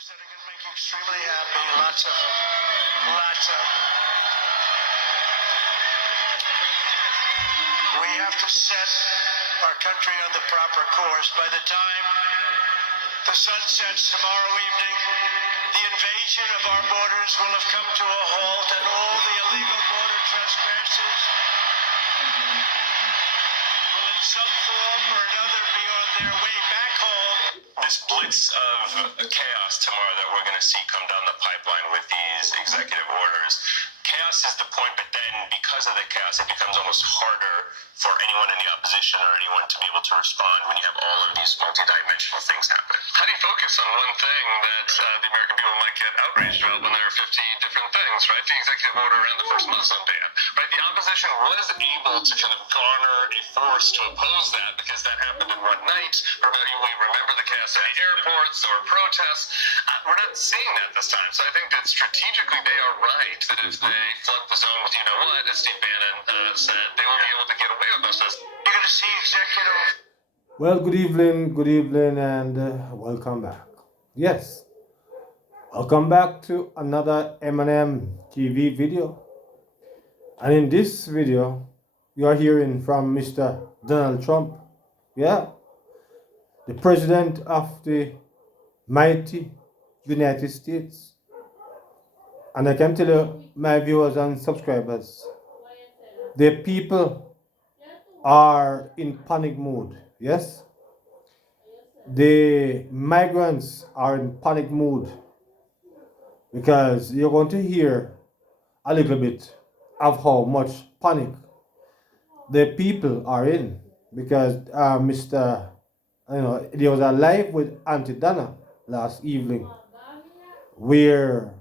leaders that are going to make you extremely happy. Lots of them. Lots of them. We have to set our country on the proper course. By the time the sun sets tomorrow evening, the invasion of our borders will have come to a halt, and all the illegal border trespassers will in some form or another be on their way back home. This blitz of chaos tomorrow that we're going to see come down the pipeline with these executive orders. Chaos is the point, but then because of the chaos, it becomes almost harder for anyone in the opposition or anyone to be able to respond when you have all of these multidimensional things happen. How do you focus on one thing that the American people might get outraged about when there are 50 different things, right? The executive order and the first Muslim ban, right? The opposition was able to kind of garner a force to oppose that because that happened in one night. We remember the chaos at the airports, there were protests. We're not seeing that this time. So I think that strategically they are right that if they flood the zone with you-know-what, as Steve Bannon said, they will be able to get away with most of this. You're going to see executive... Well, good evening, and welcome back. Yes, welcome back to another M&M TV video. And in this video, you are hearing from Mr. Donald Trump. Yeah, the president of the mighty United States. And I can tell you, my viewers and subscribers, the people are in panic mood. Yes, the migrants are in panic mood because you're going to hear a little bit of how much panic the people are in because there was a live with Auntie Dana last evening where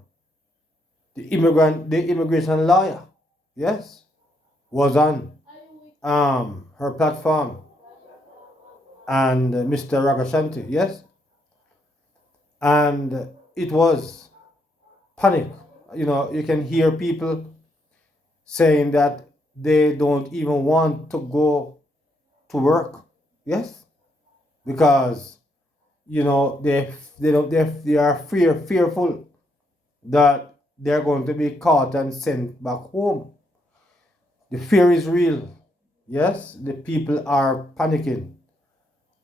the immigration lawyer, yes, was on her platform, and Mr. Ragashanti, yes, and it was panic. You can hear people saying that they don't even want to go to work, yes, because they are fearful that they're going to be caught and sent back home. The fear is real. Yes, the people are panicking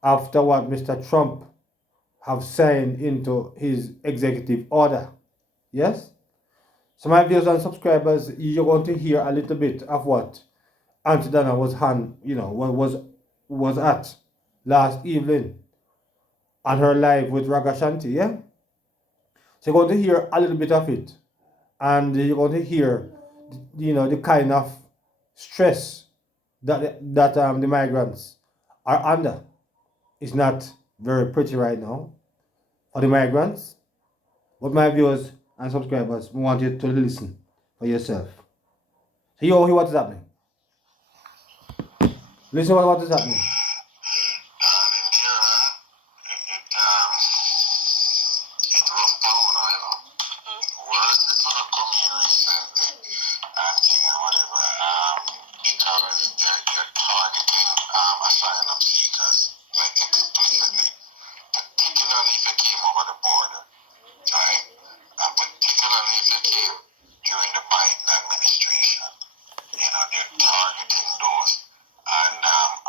after what Mr. Trump have signed into his executive order. Yes? So my viewers and subscribers, you're going to hear a little bit of what Auntie Dana was at last evening on her live with Ragashanti, yeah? So you're going to hear a little bit of it. And you're going to hear, the kind of stress that the migrants are under. It's not very pretty right now for the migrants. But my viewers and subscribers, we want you to listen for yourself. So you all hear what is happening. Listen to what is happening.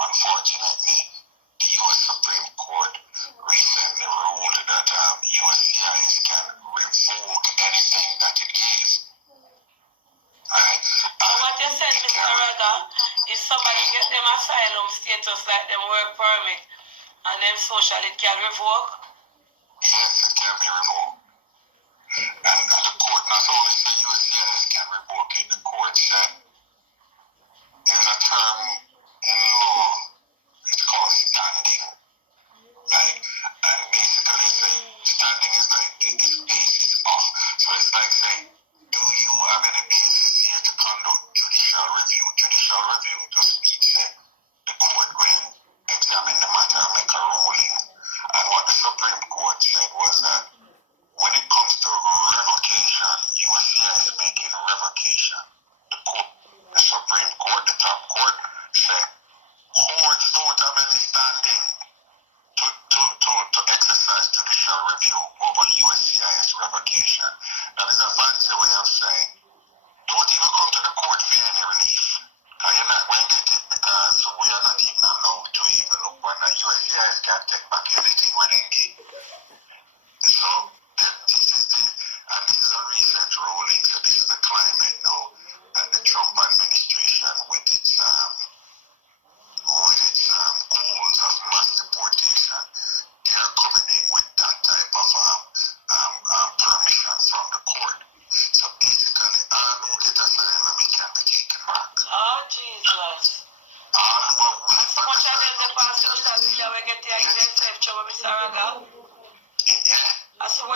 Unfortunately, the U.S. Supreme Court recently ruled that USCIS can revoke anything that it gave. Right? So what you're saying, Mr. Raga, is somebody get them asylum status like them work permit and them social, it can revoke? Yes, it can be revoked. And the court not only said USCIS can revoke it, the court said there's a term in law, it's called standing. Like, and basically say standing is like this basis of. So it's like saying, do you have any basis here to conduct judicial review? Judicial review just means that the court will examine the matter and make a ruling. And what the Supreme Court said was that when it comes to revocation, USCIS is making revocation. The Supreme Court, the top court, said courts don't have any standing to exercise judicial review over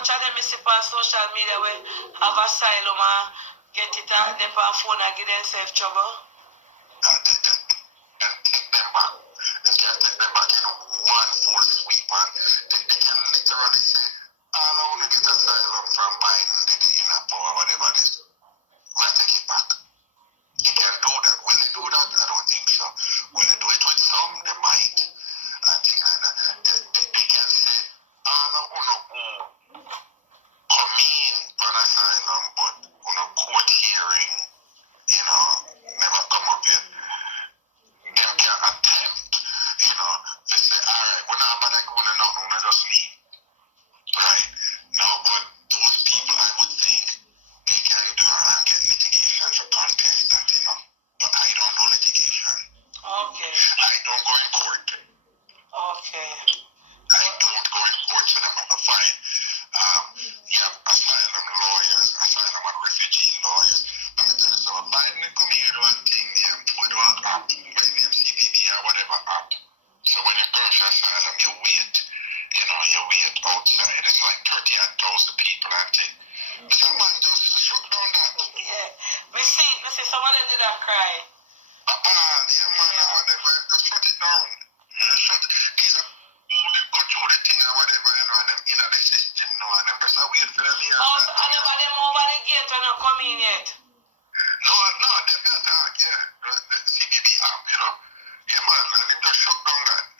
much of them is on social media where have asylum and get it on their phone and give themselves trouble. And take them back. They can take them back in one full sweep, and they can literally say, all I want to get asylum from Biden, the inner power, whatever it is. We'll take it back. They can do that. Will they do that? I don't think so. Will they do it with some? They might. And things like that. They can say, all I want to come in on asylum, but on a court hearing, never come up yet. Them can attempt, to say, all right, we're not about to go to nothing, we're just leave. Right? No, but those people, I would think, they can do and get litigation to contest that, But I don't do litigation. Okay. I don't go in court. Okay. I don't go in court, so them are fine. You have asylum lawyers, asylum and refugee lawyers. Let me tell you something. Biden come here to one thing, with one app, right name CBD or whatever app. So when you come to asylum, you wait. You wait outside. It's like 30,000 people and thing. Some man just shut down that. Yeah. We see some of them did that cry. Yeah, man, or whatever. Just shut it down. These are who they go through the thing and whatever, and them in the system now, and them just wait for them here. Oh, so and about them over the gate when not come in yet. No, them not talk, yeah. The CBB app, Yeah, man, and them just shut down that.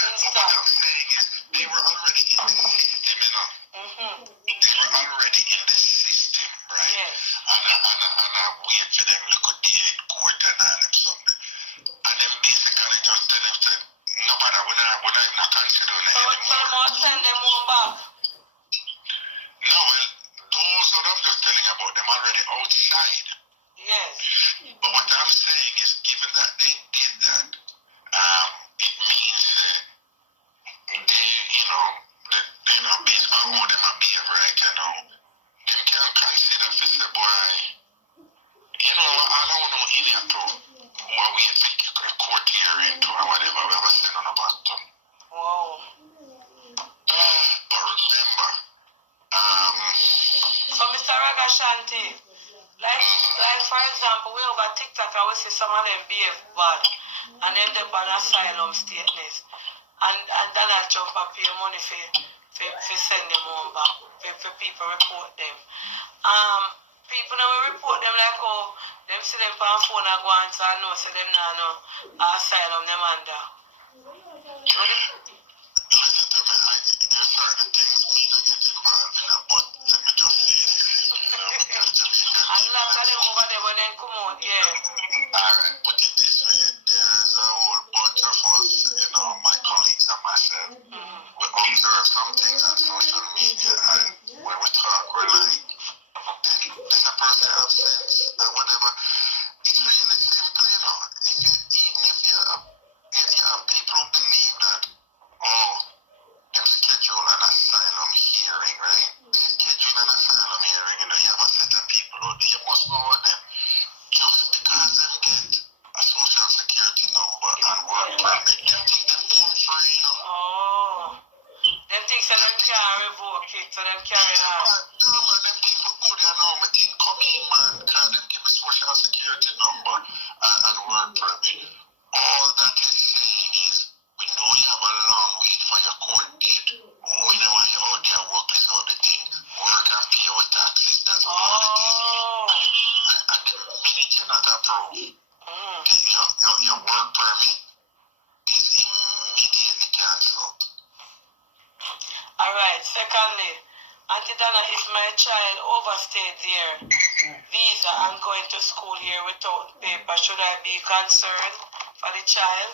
But what I'm saying is, they were already in the system, They were already in the system, right? Yes. And I wait for them look at the head court and all them something. And then basically just tell them, say, no matter, we're not even considering it anymore. So them all send them home back. No, well, those that I'm just telling you about, them already outside. Yes. But what I'm saying is, given that they did that, it means based on how them behave right, them can consider for say, boy, I don't know any of them who are waiting for a court hearing to or whatever we ever send on about them. Wow. But remember, So Mr. Ragashanti, like for example, we over TikTok and we see some of them behave bad and then they ban asylum statements. And Donald Trump pay money for send them home back, for people report them. People now we report them like how them see them on phone and go on so I know say them now no asylum them under. listen to me, there's certain things me not get involved in, but let me just say this, because Jamaican And lots of them over there when they come out, yeah. Alright, put it this way, there's a whole bunch of us, my colleagues and myself, we observe some things on social media, and when we talk, we're like, does a person have sense, or whatever. It's really simple, even if you have people who believe that, them schedule an asylum hearing, right? Schedule an asylum hearing, you have a set of people out there, you must know them. Just because them get a social security number and work permit, them think them free, Oh. Them things that them can't revoke it, so them carry on. No, man, them things look good, me think come in, man, because them give me social security number and work permit. All that is saying is, we know you have a long wait for your court date. We know when you're out there work this out the thing. Work and pay your taxes, that's all it is. And the minute you're not approved, your work permit is immediately cancelled. Alright, secondly, Auntie Dana, if my child overstayed their visa and going to school here without paper, should I be concerned for the child?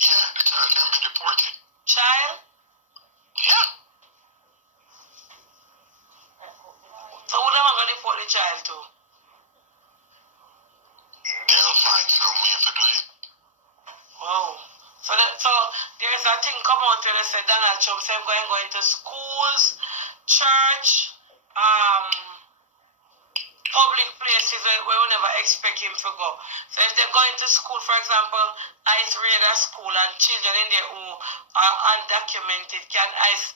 Yeah, the child can be deported. Child? Yeah. So who am I going to deport the child to? They'll find some way to do it. Wow. So there's a thing come out where they say Donald Trump said going to schools, church, public places where we never expect him to go. So if they're going to school, for example, ICE raid a school and children in there who are undocumented, can ICE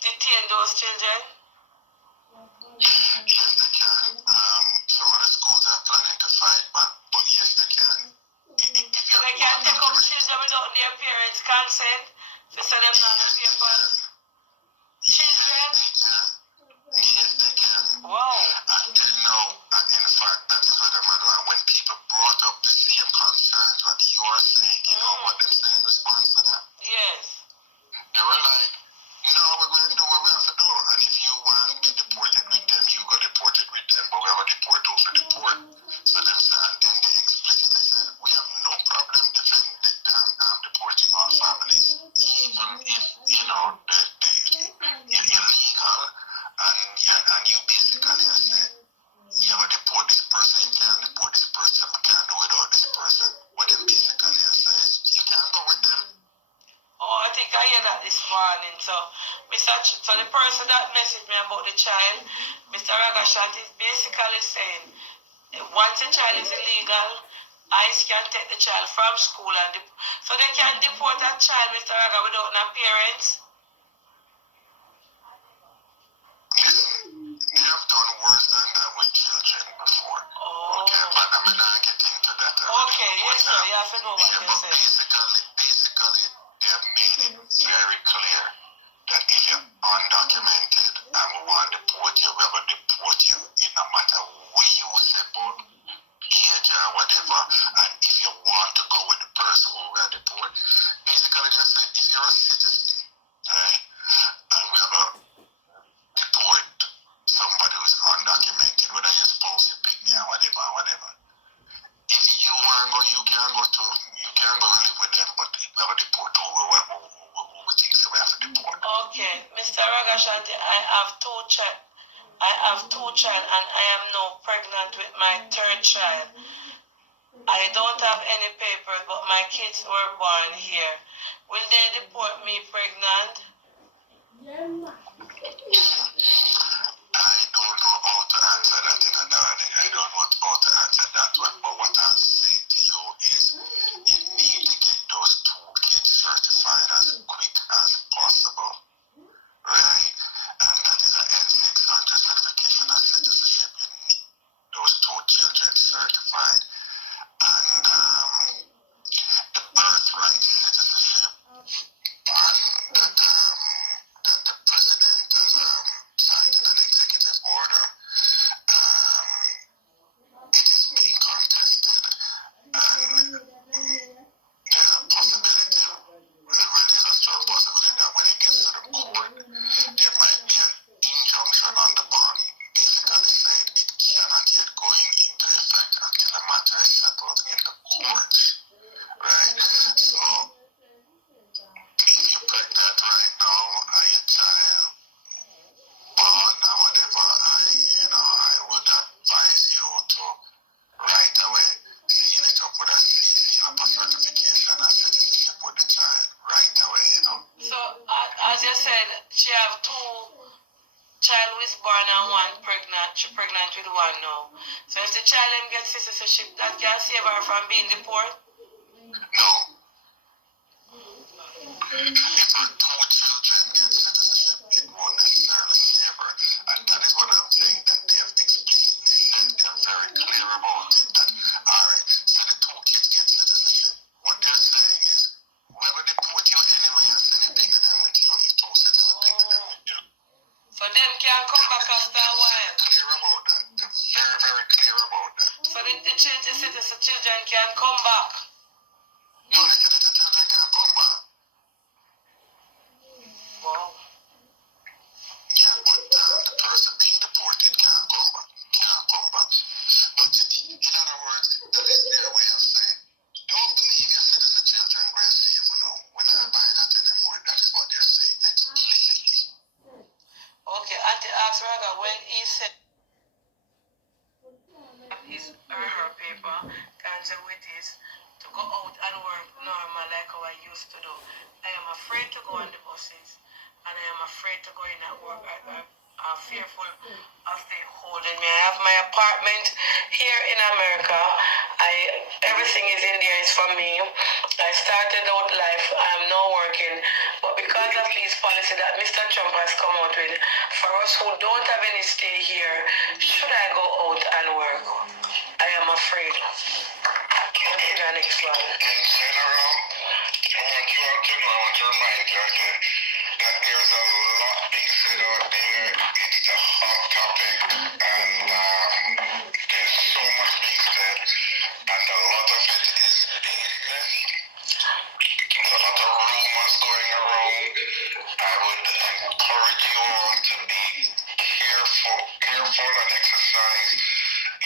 detain those children? Yes, they can. Some of the schools are planning to fight back, but yes, they can. So they can take up children without their parents' consent to send them down the papers? Children? Yes, they can. Wow. And they know, and in fact, that is what I'm doing. When people brought up the same concerns what you are saying, you know what they say in response to that? Yes. They were like, no, we're going to do what we have to do. And if you want to be deported with them, you go deported with them, but we have a deport over deport. So them say, and then they explicitly said, we have no problem deporting our families, even if, you know, you're illegal and you basically say, you have to deport this person, you can't deport this person, we can't do without this person. What they basically say is, you can't go with them. Oh, I think I hear that this morning. So, so the person that messaged me about the child, Mr. Ragashant, is basically saying, once a child is illegal, ICE can take the child from school and so they can deport that child, Mr. Raga, without no parents. Listen, they have done worse than that with children before. Oh. Okay, but I'm not getting into that. Okay, yes, sir. You have to know what yeah, you're but saying. basically, they have made it very clear that if you're undocumented and we want to deport you, we have to deport you no matter where you step out, age or whatever. And if you want to go with the person who we are deport, basically they say if you're a citizen, right, and we have a deport somebody who's undocumented, whether your spouse, your picnic or whatever. If you want to go, you can go live with them, but we have a deport over we think so we have to deport. Okay, Mr. Ragashanti, I have two children and I am now pregnant with my third child. I don't have any papers, but my kids were born here. Will they deport me pregnant? I don't know how to answer that, darling. I don't know how to answer that one. But what I'll say to you is you need to get those two kids certified as quick as possible. Right? And that is an N600 certification of citizenship. You need those two children certified. And the birthright citizenship ban that the president has signed in an executive order. It is being contested, and there's a possibility, there's a strong possibility that when it gets to the court, there might be an injunction on the bond, basically saying it cannot yet go into effect until the matter is settled in the courts, right? So, if you're pregnant right now and your child born or whatever, I would advise you to right away seal it up with seal up a certification and citizenship with the child right away, So, as you said, she have two child who is born and one pregnant. She's pregnant with one now. So if the child then gets citizenship, that can save her from being deported? No. If her two children get citizenship, it won't necessarily save her. And that is what I'm saying, that they have explicitly said, they're very clear about it, that, alright, so the two kids get citizenship. What they're saying is, whoever deport you anyway and send it bigger than with you, you two citizens bigger than with you. So them can come back after a while? Clear about that. They're very, very clear about that. So the children can come back? No, the children can't come back. Wow. Yeah, but the person being deported can't come back. But in other words, that is their way of saying, don't believe your citizen children will save you now. We're not buying that anymore. That is what they're saying explicitly. Okay, Auntie asked Raga when he said his or her paper, cancel with his, to go out and work normal like how I used to do. I am afraid to go on the buses and I am afraid to go in at work fearful of they holding me. I have my apartment here in America. Everything is in there. It's for me. I started out life. I'm now working, but because of these policy that Mr. Trump has come out with, for us who don't have any stay here, should I go out and work? I am afraid. What's the next one? In general, I want you all to know, I want to remind you again that there's a lot being said out there. It's a hot topic, and there's so much being said, and a lot of it is baseless. There's a lot of rumors going around. I would encourage you all to be careful and exercise, a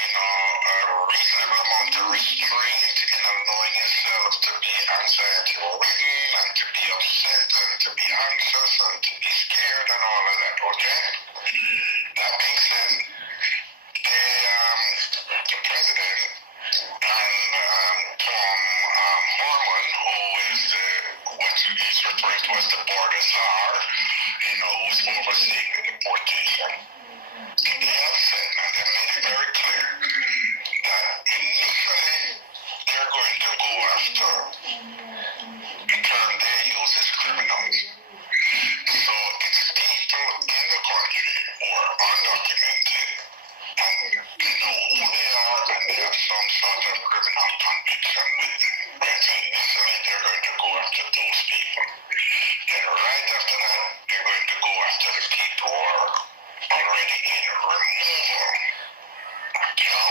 reasonable amount of restraint in allowing yourself to be anxiety ridden and to be upset and to be anxious and to be scared and all of that, okay? That being said, the president and Tom Horman, who is what he's referring to as the border czar, who's overseeing the deportation, they have said, and they made it very clear, that initially they're going to go after the term they use as criminals. So it's people in the country who are undocumented and they know who they are and they have some sort of criminal conviction with them. Right? So initially they're going to go after those people. Then right after that, they're going to go after the people who are already in removal. Now,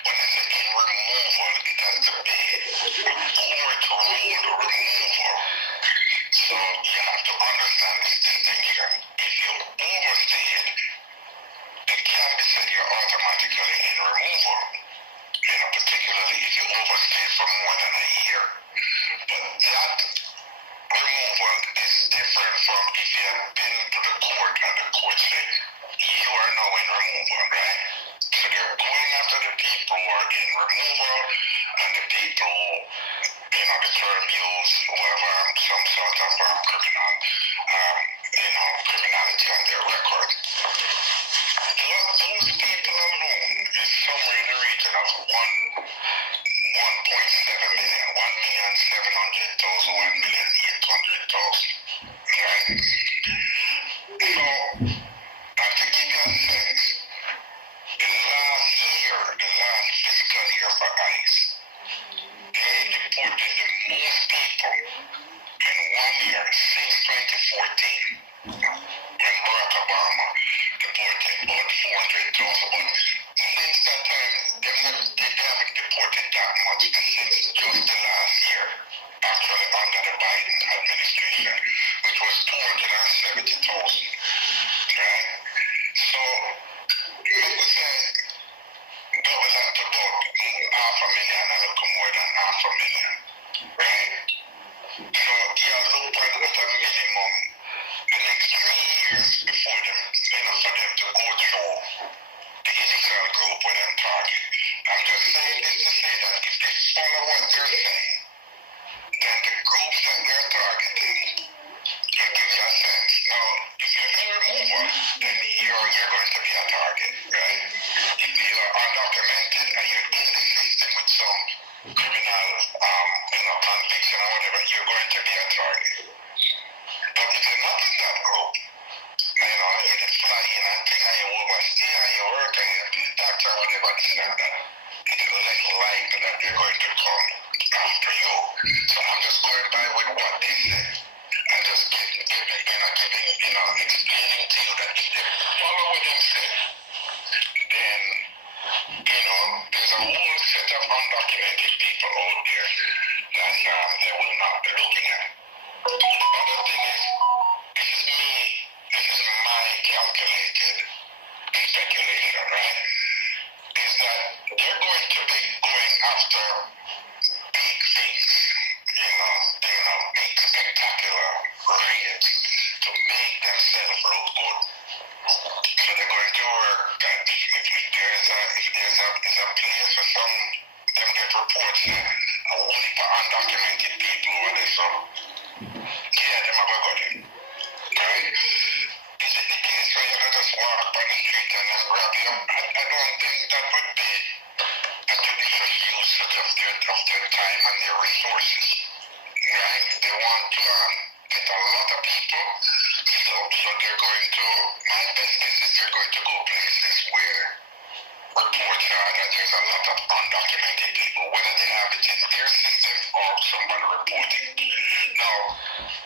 when they say in removal, it has to be court-ruled removal. So you have to understand this distinction. If you overstay it, it can be said you're automatically in removal. Particularly if you overstay for more than a year. But that removal is different from if you have been to the court and the court said you are now in removal, right? So they're going after the people who are in removal and the people the term used who have some sort of criminal, criminality on their record. Those people alone is somewhere in the region of 1.7 million, 1,700,000, 1,800,000. Right? So, to give you a sense, the last fiscal year for ICE, they deported the most people in 1 year since 2014. When Barack Obama deported about 400,000. But since that time, they haven't deported that much since just the last year, actually under the Biden administration, which was 270,000. Right? So, let me say, double that to about 500,000, a little more than 500,000. Right? So, you're looking at a minimum the next 3 years before them, for them to go through the initial group with them target. I'm just saying this to say that if they follow what they're saying, then the groups that they're targeting will give you a sense. Now, if you're in removal, then you're going to be a target, right? If you are undocumented and you're in the system with some criminal, conviction or whatever, you're going to be a target. But if you're not in that group, you just fly in and think you overstay and you work and you do doctor or whatever, this and that, it's less likely that they're going to come after you. So I'm just going by with what they say. And just explaining to you that if they follow what they say, then, there's a whole set of undocumented people out there that they will not be looking at. The other thing is, this is my calculated speculation, right? Is that they're going to be going after big things, big spectacular raids to make themselves look good. So they're going to work that if there's a place for some, them get reports that a whole heap of undocumented people over there, so them have a got it. Right? Is it the case where you can just walk and then grab you up. I don't think that would be a judicious use of their time and their resources. Right? They want to get a lot of people, so they're going to, my best guess is they're going to go places where reports are that there's a lot of undocumented people, whether they have it in their system or somebody reporting. Now,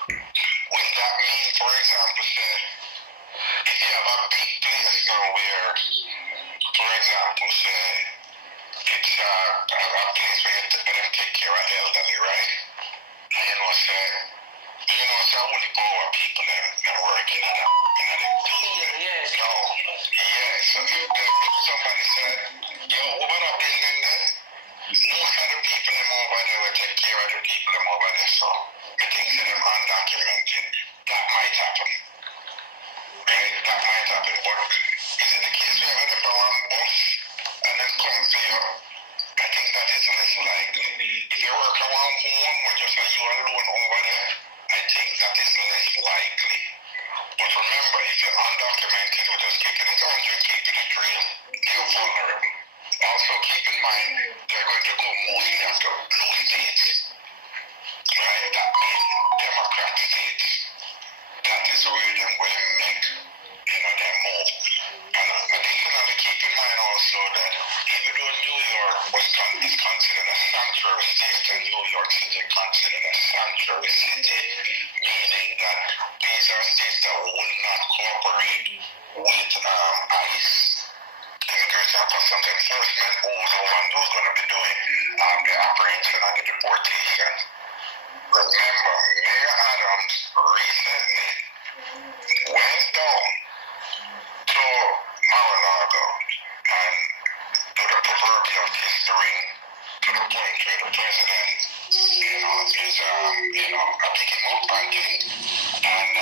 would that mean, for example, say, if you have a big place now where, for example, say, it's a place where you take care of elderly, right? And so only poor people that working in a field. Yes. No, yes. So if somebody said, yo, what up building there? Most of the people them over there will take care of the people them over there. So I think that them undocumented, that might happen. Right? That might happen. But is it the case where they have one bus and then come to you? I think that is less likely. If you work around home or just you alone over there, I think that is less likely. But remember, if you're undocumented, we're just kicking it on, you're keeping it real, you're vulnerable. Also keep in mind, they're going to go mostly after blue states. Right? That means Democrat states. That is where they're going to make, their move. And additionally, keep in mind also that even though New York is considered a sanctuary state, and New York City is considered a sanctuary city, meaning that these are states that will not cooperate with ICE, Immigration and Customs Enforcement, who's the one who's going to be doing the apprehension and the deportation. Remember, Mayor Adams recently went down to Mar-a-Lago and to the proverbial history to the point where the president, is, picking up on it. And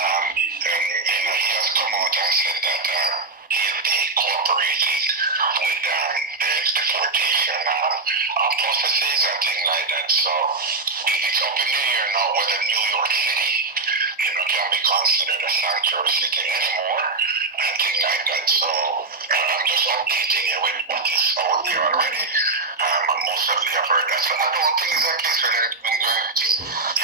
he has come out and said that he'll be cooperating with the deportation processes and things like that. So it's up in the air now whether New York City, can be considered a sanctuary city anymore and things like that. So I'm just updating you with what is out there already. Most of you have heard that. So I don't think it's a case where they're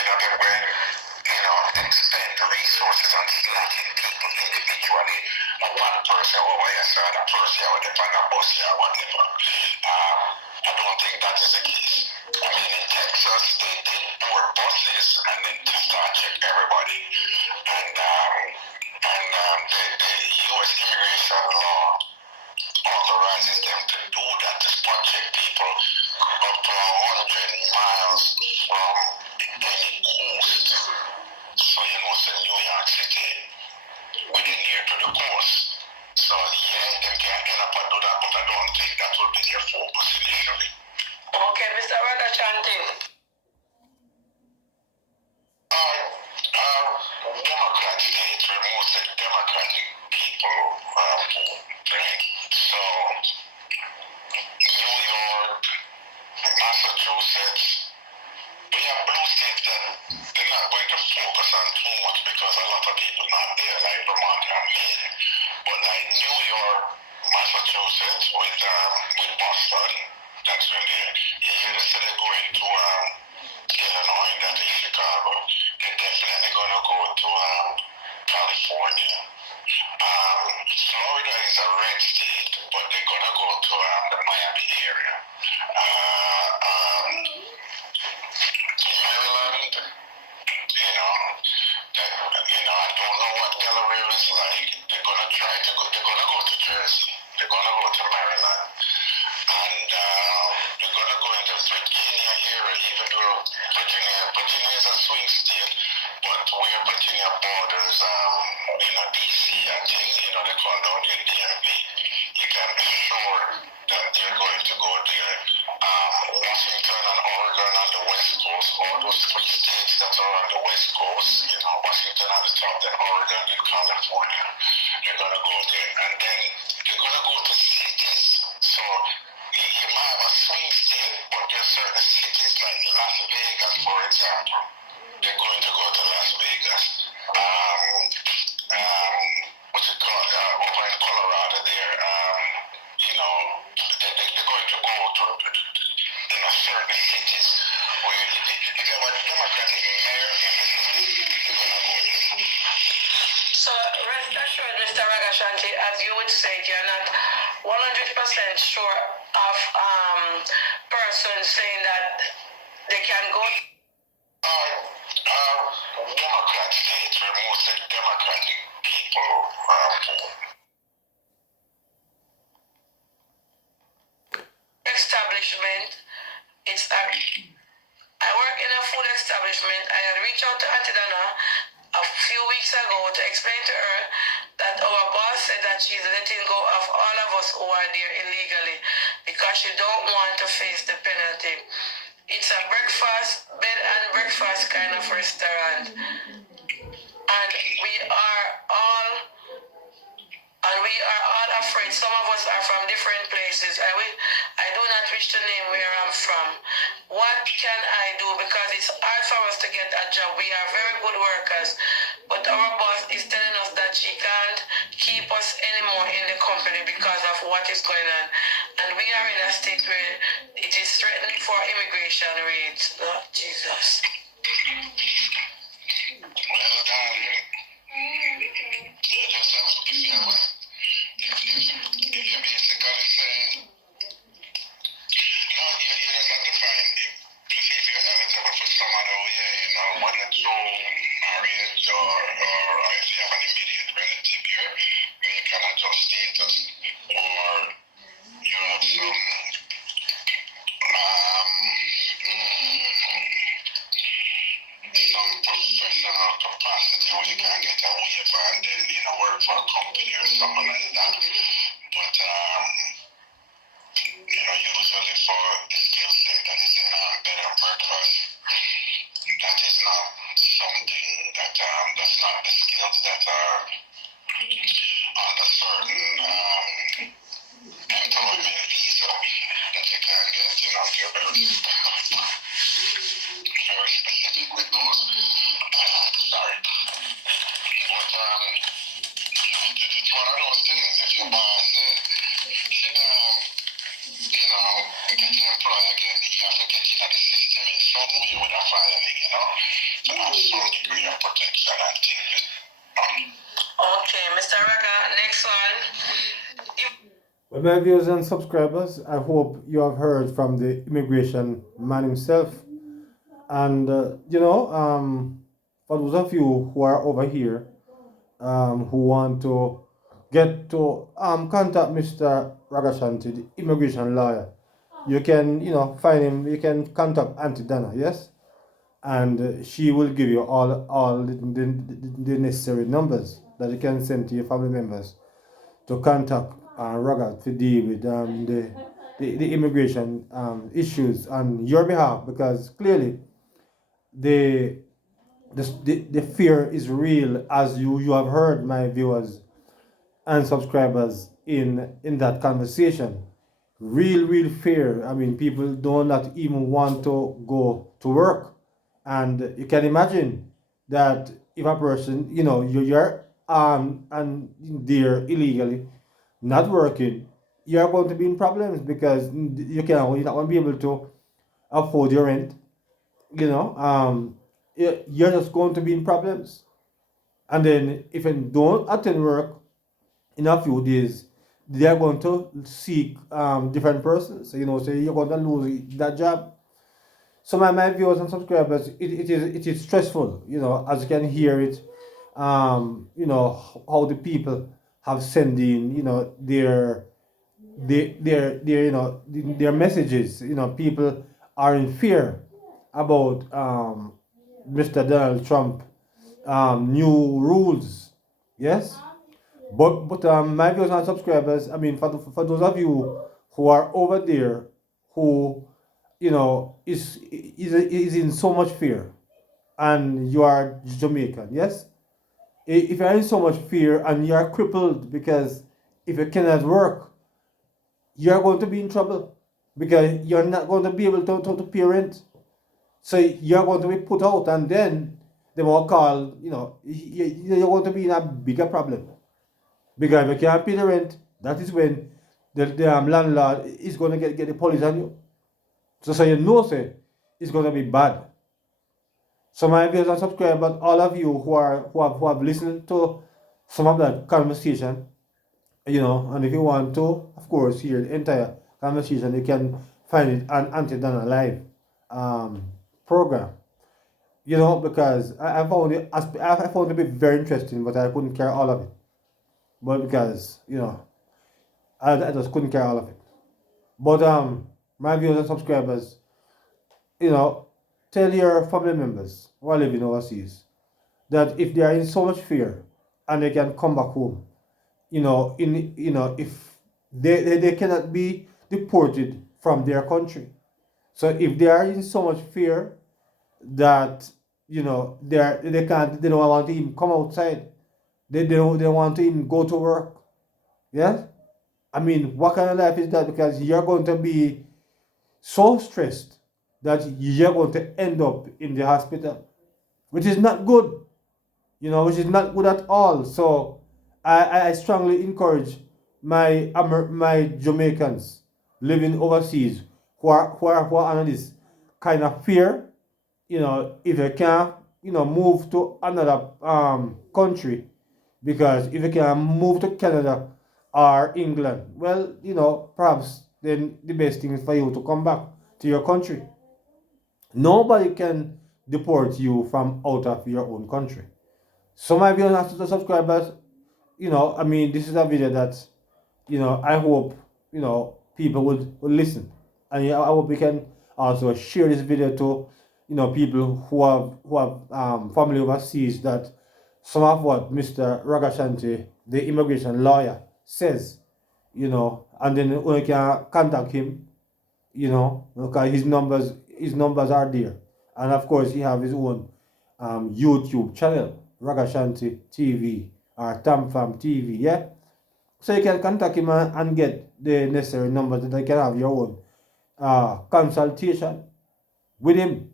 going to expend resources on slacking people individually. One person over here, so that person over there on a bus or whatever. I don't think that is the case. I mean, in Texas, they did board buses and then start check everybody. And the U.S. immigration law authorizes them to do that, to spot check people up to 100 miles from any coast. So New York City within here to the coast. So they can end up and do that, but I don't think that will be their focus initially. Okay, Mr. Radachanti. Democrat states, where mostly Democratic people vote, right? So New York, Massachusetts, we have blue states that they're not going to focus on too much because a lot of people not there, like Vermont and Maine. But like New York, Massachusetts, with Boston, that's where you hear the city going to Illinois, that is Chicago. They're definitely going to go to California. Florida is a red state, but they're going to go to the Miami area. Maryland, I don't know what Delaware is like. They're going to try to go, they're going to go to Jersey. They're going to go to Maryland. And they're going to go into Virginia area, even though Virginia is a swing state, but where Virginia borders, DC and things, they call down the DMV, you can be sure that they're going to go there. Washington and Oregon on the West Coast, all those three states that are on the West Coast, Washington at the top, then Oregon and California, they're going to go there. And then they're going to go to cities. So you might have a swing state, but there's certain cities like Las Vegas, for example. They're going to go to Las Vegas. What's it called? Over in Colorado there. rest assured, Mr. Ragashanti, as you would say, you're not 100% sure of persons saying that they can go. Democrat states where mostly Democratic people vote. Establishment, I work in a food establishment. I had reached out to Auntie Dana a few weeks ago to explain to her that our boss said that she's letting go of all of us who are there illegally because she don't want to face the penalty. It's a breakfast, bed and breakfast kind of restaurant. And we are all afraid. Some of us are from different places. I do not wish to name where I'm from. What can I do? Because it's hard for us to get a job. We are very good workers. But our boss is telling us that she can't keep us anymore in the company because of what is going on. And we are in a state where it is threatening for immigration rates. Oh, Jesus. Well, darling, you just have to be careful. If you're basically saying, no, you just have to find it to see if you're eligible for some other way, you know, whether through marriage or if you have an immediate relative here where you can adjust status, or you have some professional capacity where you can get a waiver and then, you know, work for a company or something like that. But, you know, usually for the skill set that is in a bed and breakfast, that is not something that, that's not the skills that are under certain employment visa that you can get, you know, you're very specific with those. Sorry. But, it's one of those things, if your boss said, you know, get an employer again, you have to get into the system in some way with a filing, you know, to have some degree of protection and things. Okay, Mr. Raga, next one. Well, my viewers and subscribers, I hope you have heard from the immigration man himself. And, for those of you who are over here, who want to get to contact Mr. Ragashanti, the immigration lawyer, you can, find him, you can contact Auntie Dana, yes? And she will give you all the necessary numbers that you can send to your family members to contact Ragat to deal with the immigration issues on your behalf, because clearly the fear is real, as you have heard, my viewers and subscribers, in that conversation. Real fear. I mean, people do not even want to go to work. And you can imagine that if a person, you're and there illegally, not working, you're going to be in problems, because you're not going to be able to afford your rent. You're just going to be in problems. And then if you don't attend work in a few days, they are going to seek different persons. So you're going to lose that job. So my viewers and subscribers, it is stressful. As you can hear it, how the people have sent in, their messages. People are in fear about Mr. Donald Trump new rules. Yes. But my viewers and subscribers, I mean, for those of you who are over there, who is in so much fear, and you are Jamaican, yes. If you are in so much fear and you are crippled, because if you cannot work, you are going to be in trouble, because you're not going to be able to pay rent. So you're going to be put out, and then they will call. You're going to be in a bigger problem. Because if you can't pay the rent, that is when the landlord is going to get the police on you. So say it's going to be bad. So my viewers and subscribers, all of you who have listened to some of that conversation, and if you want to, of course, hear the entire conversation, you can find it on Auntie Donna Live program. Because I found I found it to be very interesting, but I couldn't carry all of it. But because, I just couldn't carry all of it. But my viewers and subscribers, you know, tell your family members who are living overseas that if they are in so much fear and they can come back home, if they cannot be deported from their country. So if they are in so much fear that they don't want to even come outside, they don't want to even go to work. Yeah, I mean, what kind of life is that? Because you're going to be so stressed that you're going to end up in the hospital, which is not good, which is not good at all. So I strongly encourage my Jamaicans living overseas who are under this kind of fear, if they can, move to another country, because if you can move to Canada or England, well, perhaps then the best thing is for you to come back to your country. Nobody can deport you from out of your own country. So my viewers and subscribers, I mean, this is a video that, I hope, people would listen. And I hope we can also share this video to, people who have family overseas, that some of what Mr. Ragashanti, the immigration lawyer, says, and then we can contact him, because his numbers are there. And of course, he have his own YouTube channel, Ragashanti TV or Tamfam TV, yeah? So you can contact him and get the necessary numbers that you can have your own consultation with him,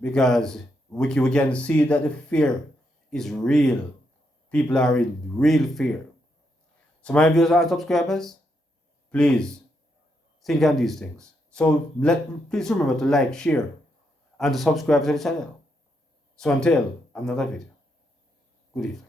because we can see that the fear is real. People are in real fear. So my viewers and subscribers, please think on these things. So please remember to like, share, and to subscribe to the channel. So until another video, good evening.